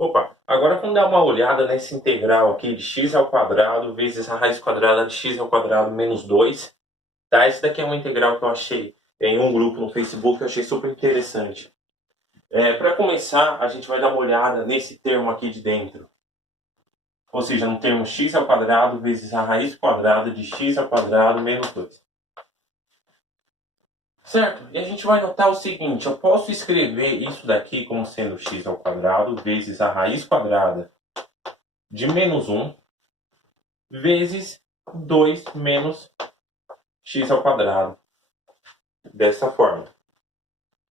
Opa, agora vamos dar uma olhada nessa integral aqui de x ao quadrado vezes a raiz quadrada de x ao quadrado menos 2. Tá? Esse daqui é uma integral que eu achei em um grupo no Facebook, eu achei super interessante. Para começar, a gente vai dar uma olhada nesse termo aqui de dentro. Ou seja, no termo x ao quadrado vezes a raiz quadrada de x ao quadrado menos 2. Certo? E a gente vai notar o seguinte, eu posso escrever isso daqui como sendo x ao quadrado vezes a raiz quadrada de menos 1 vezes 2 menos x ao quadrado. Dessa forma.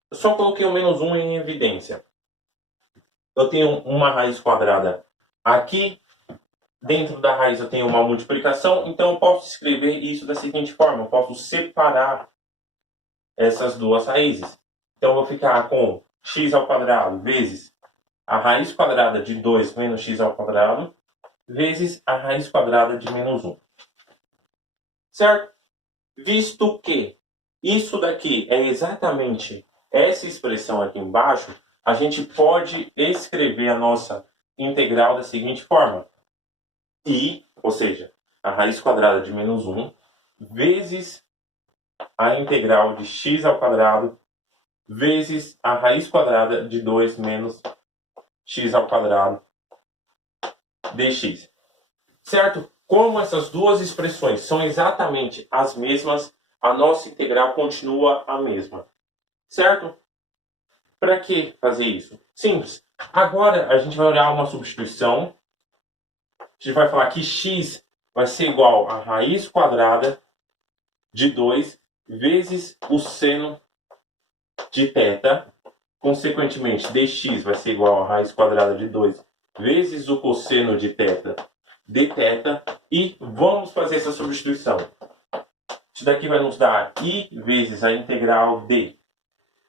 Eu só coloquei o menos 1 em evidência. Eu tenho uma raiz quadrada aqui. Dentro da raiz eu tenho uma multiplicação. Então eu posso escrever isso da seguinte forma. Eu posso separar essas duas raízes. Então eu vou ficar com x ao quadrado vezes a raiz quadrada de 2 menos x ao quadrado vezes a raiz quadrada de menos 1. Certo? Visto que isso daqui é exatamente essa expressão aqui embaixo, a gente pode escrever a nossa integral da seguinte forma. I, ou seja, a raiz quadrada de menos 1, vezes a integral de x ao quadrado, vezes a raiz quadrada de 2 menos x ao quadrado dx. Certo? Como essas duas expressões são exatamente as mesmas, a nossa integral continua a mesma. Certo? Para que fazer isso? Simples. Agora a gente vai olhar uma substituição. A gente vai falar que x vai ser igual a raiz quadrada de 2 vezes o seno de θ. Consequentemente, dx vai ser igual a raiz quadrada de 2 vezes o cosseno de θ dθ. E vamos fazer essa substituição. Isso daqui vai nos dar I vezes a integral de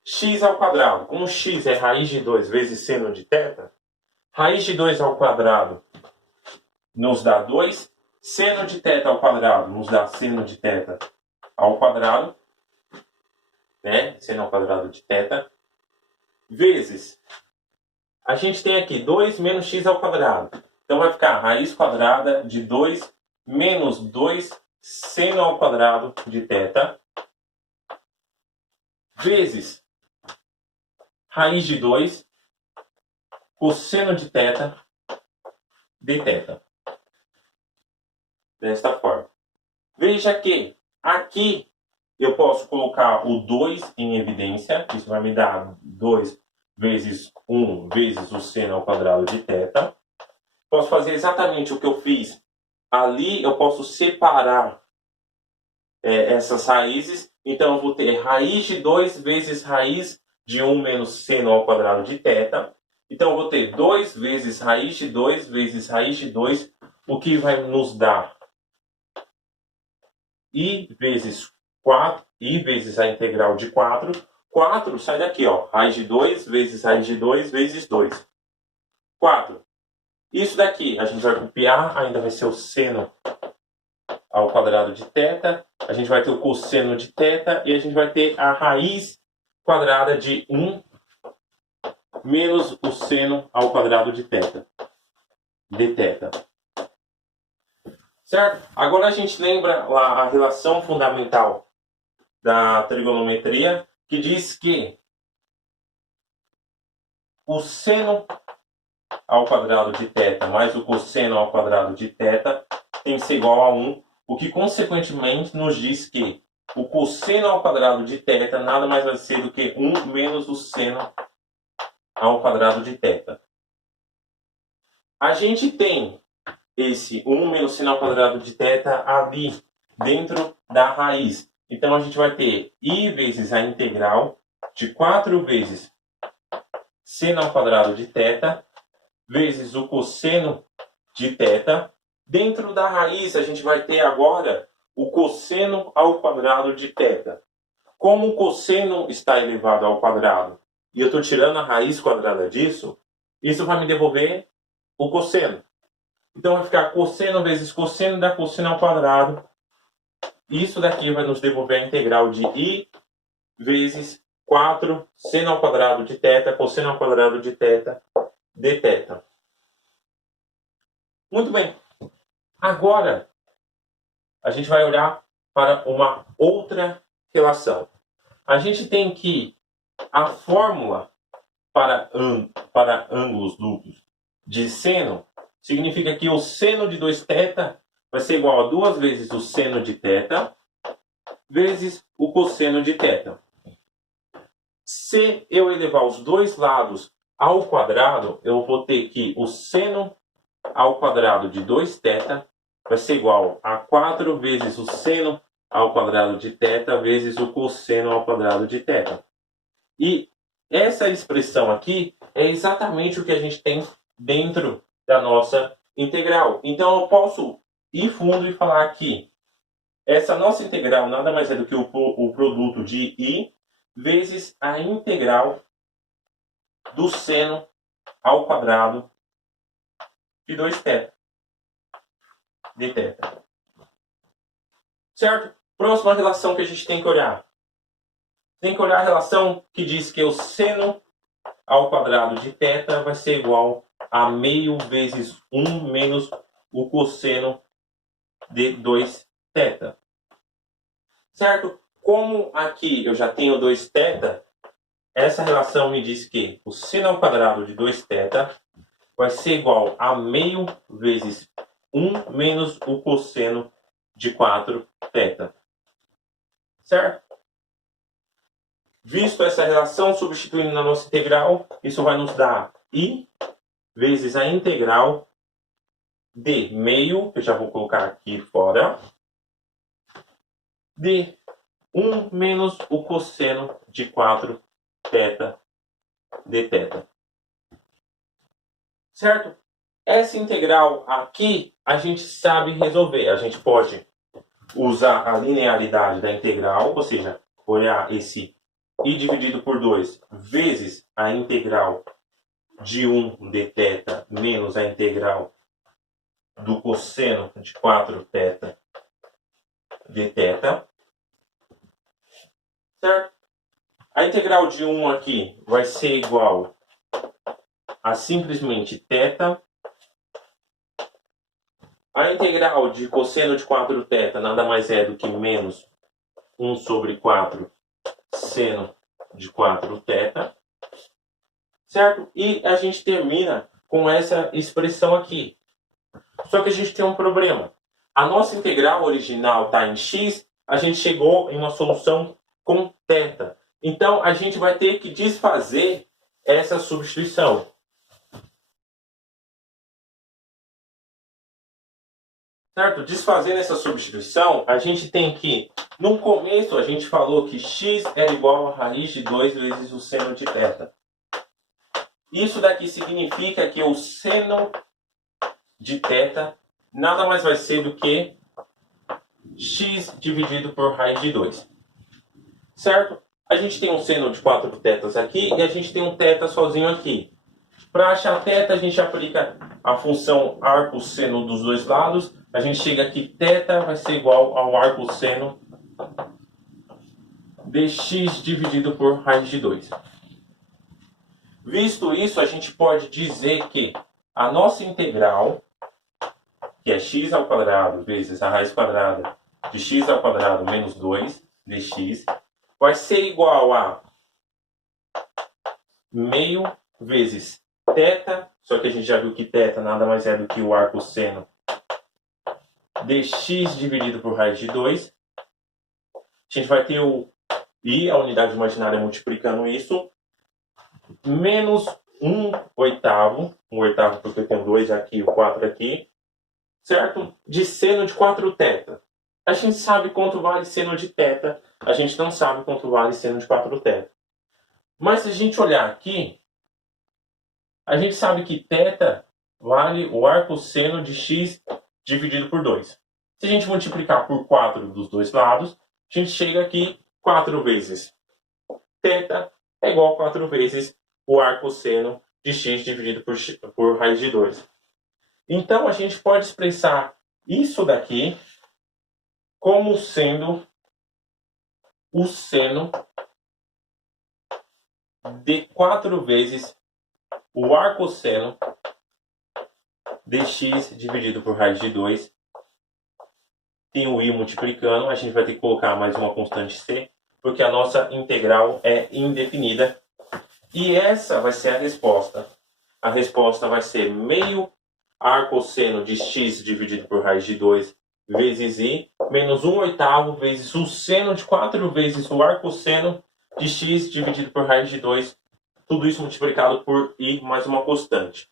x ao quadrado. Como x é raiz de 2 vezes seno de θ, raiz de 2 ao quadrado nos dá 2. Seno de θ ao quadrado nos dá seno de θ ao quadrado. Né? Seno ao quadrado de θ. Vezes. A gente tem aqui 2 menos x ao quadrado. Então vai ficar raiz quadrada de 2 menos 2 seno ao quadrado de θ. Vezes raiz de 2 cosseno de θ dθ. Desta forma. Veja que aqui eu posso colocar o 2 em evidência. Isso vai me dar 2 vezes 1 vezes o seno ao quadrado de θ. Posso fazer exatamente o que eu fiz ali. Eu posso separar essas raízes. Então eu vou ter raiz de 2 vezes raiz de 1 menos seno ao quadrado de θ. Então eu vou ter 2 vezes raiz de 2 vezes raiz de 2, o que vai nos dar I vezes 4, I vezes a integral de 4. 4 sai daqui, ó, raiz de 2 vezes raiz de 2 vezes 2. 4. Isso daqui a gente vai copiar, ainda vai ser o seno ao quadrado de θ. A gente vai ter o cosseno de θ e a gente vai ter a raiz quadrada de 1 menos o seno ao quadrado de θ. dθ. Certo? Agora a gente lembra lá a relação fundamental da trigonometria, que diz que o seno ao quadrado de θ mais o cosseno ao quadrado de θ tem que ser igual a 1, o que consequentemente nos diz que o cosseno ao quadrado de θ nada mais vai ser do que 1 menos o seno ao quadrado de θ. A gente tem esse 1 menos seno ao quadrado de θ ali dentro da raiz. Então a gente vai ter I vezes a integral de 4 vezes seno ao quadrado de θ vezes o cosseno de θ. Dentro da raiz a gente vai ter agora o cosseno ao quadrado de θ. Como o cosseno está elevado ao quadrado e eu estou tirando a raiz quadrada disso, isso vai me devolver o cosseno. Então vai ficar cosseno vezes cosseno dá cosseno ao quadrado. Isso daqui vai nos devolver a integral de I vezes 4 seno ao quadrado de θ cosseno ao quadrado de θ dθ. Muito bem. Agora, a gente vai olhar para uma outra relação. A gente tem que a fórmula para ângulos duplos de seno significa que o seno de 2θ vai ser igual a 2 vezes o seno de θ vezes o cosseno de θ. Se eu elevar os dois lados ao quadrado, eu vou ter que o seno ao quadrado de 2θ vai ser igual a 4 vezes o seno ao quadrado de θ vezes o cosseno ao quadrado de θ. E essa expressão aqui é exatamente o que a gente tem dentro da nossa integral. Então eu posso ir fundo e falar que essa nossa integral nada mais é do que o produto de I vezes a integral do seno ao quadrado de 2θ dθ. Certo? Próxima relação que a gente tem que olhar. Tem que olhar a relação que diz que o seno ao quadrado de θ vai ser igual a meio vezes 1 menos o cosseno de 2θ. Certo? Como aqui eu já tenho 2θ, essa relação me diz que o seno ao quadrado de 2θ vai ser igual a meio vezes 1 menos o cosseno de 4θ. Certo? Visto essa relação, substituindo na nossa integral, isso vai nos dar I vezes a integral de meio, que eu já vou colocar aqui fora, de 1 menos o cosseno de 4θ dθ. Certo? Essa integral aqui a gente sabe resolver. A gente pode usar a linearidade da integral, ou seja, olhar esse I dividido por 2 vezes a integral de 1 dθ menos a integral do cosseno de 4θ dθ. Certo? A integral de 1 aqui vai ser igual a simplesmente θ. A integral de cosseno de 4θ nada mais é do que menos 1 sobre 4 seno de 4θ. Certo? E a gente termina com essa expressão aqui. Só que a gente tem um problema. A nossa integral original está em x, a gente chegou em uma solução com θ. Então, a gente vai ter que desfazer essa substituição. Certo? Desfazendo essa substituição, a gente tem que, no começo, a gente falou que x era igual a raiz de 2 vezes o seno de θ. Isso daqui significa que o seno de θ nada mais vai ser do que x dividido por raiz de 2. Certo? A gente tem um seno de 4θ aqui e a gente tem um θ sozinho aqui. Para achar θ, a gente aplica a função arco-seno dos dois lados. A gente chega aqui, θ vai ser igual ao arco-seno de x dividido por raiz de 2. Visto isso, a gente pode dizer que a nossa integral, que é x ao quadrado vezes a raiz quadrada de x ao quadrado menos 2 dx, vai ser igual a meio vezes θ, só que a gente já viu que θ nada mais é do que o arco-seno de x dividido por raiz de 2. A gente vai ter o I, a unidade imaginária, multiplicando isso, menos 1/8, 1/8 porque eu tenho 2 aqui e o 4 aqui, certo? De seno de 4θ. A gente sabe quanto vale seno de θ, a gente não sabe quanto vale seno de 4θ. Mas se a gente olhar aqui, a gente sabe que θ vale o arco-seno de x dividido por 2. Se a gente multiplicar por 4 dos dois lados, a gente chega aqui 4 vezes θ é igual a 4 vezes o arco-seno de x dividido por raiz de 2. Então, a gente pode expressar isso daqui como sendo o seno de 4 vezes o arcosseno de x dividido por raiz de 2. Tem o i multiplicando, a gente vai ter que colocar mais uma constante c, porque a nossa integral é indefinida. E essa vai ser a resposta. A resposta vai ser meio arcosseno de x dividido por raiz de 2 vezes i, menos 1/8 vezes o seno de 4 vezes o arcosseno de x dividido por raiz de 2. Tudo isso multiplicado por i mais uma constante.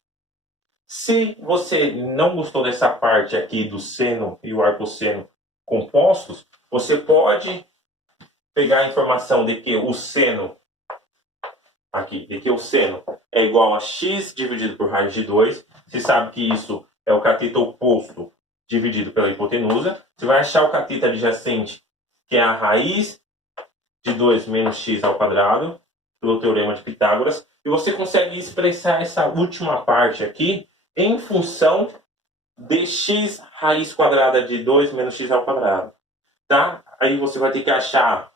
Se você não gostou dessa parte aqui do seno e o arcosseno compostos, você pode pegar a informação de que o seno é igual a x dividido por raiz de 2. Você sabe que isso é o cateto oposto dividido pela hipotenusa. Você vai achar o cateto adjacente, que é a raiz de 2 menos x ao quadrado, pelo teorema de Pitágoras. E você consegue expressar essa última parte aqui em função de x raiz quadrada de 2 menos x ao quadrado. Tá? Aí você vai ter que achar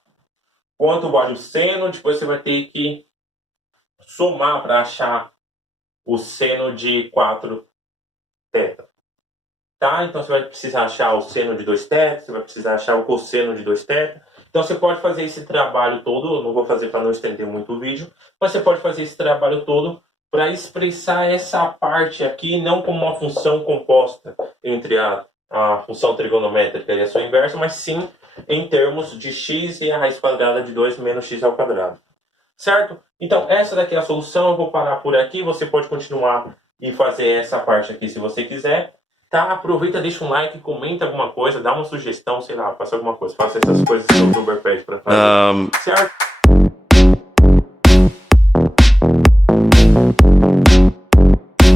quanto vale o seno, depois você vai ter que somar para achar o seno de 4 θ. Tá? Então você vai precisar achar o seno de 2θ, você vai precisar achar o cosseno de 2θ. Então você pode fazer esse trabalho todo, eu não vou fazer para não estender muito o vídeo, mas você pode fazer esse trabalho todo para expressar essa parte aqui não como uma função composta entre a função trigonométrica e a sua inversa, mas sim em termos de x e a raiz quadrada de 2 menos x ao quadrado. Certo? Então essa daqui é a solução, eu vou parar por aqui, você pode continuar e fazer essa parte aqui se você quiser. Tá? Aproveita, deixa um like, comenta alguma coisa, dá uma sugestão, sei lá, faça alguma coisa. Faça essas coisas que o youtuber pede para fazer. Certo?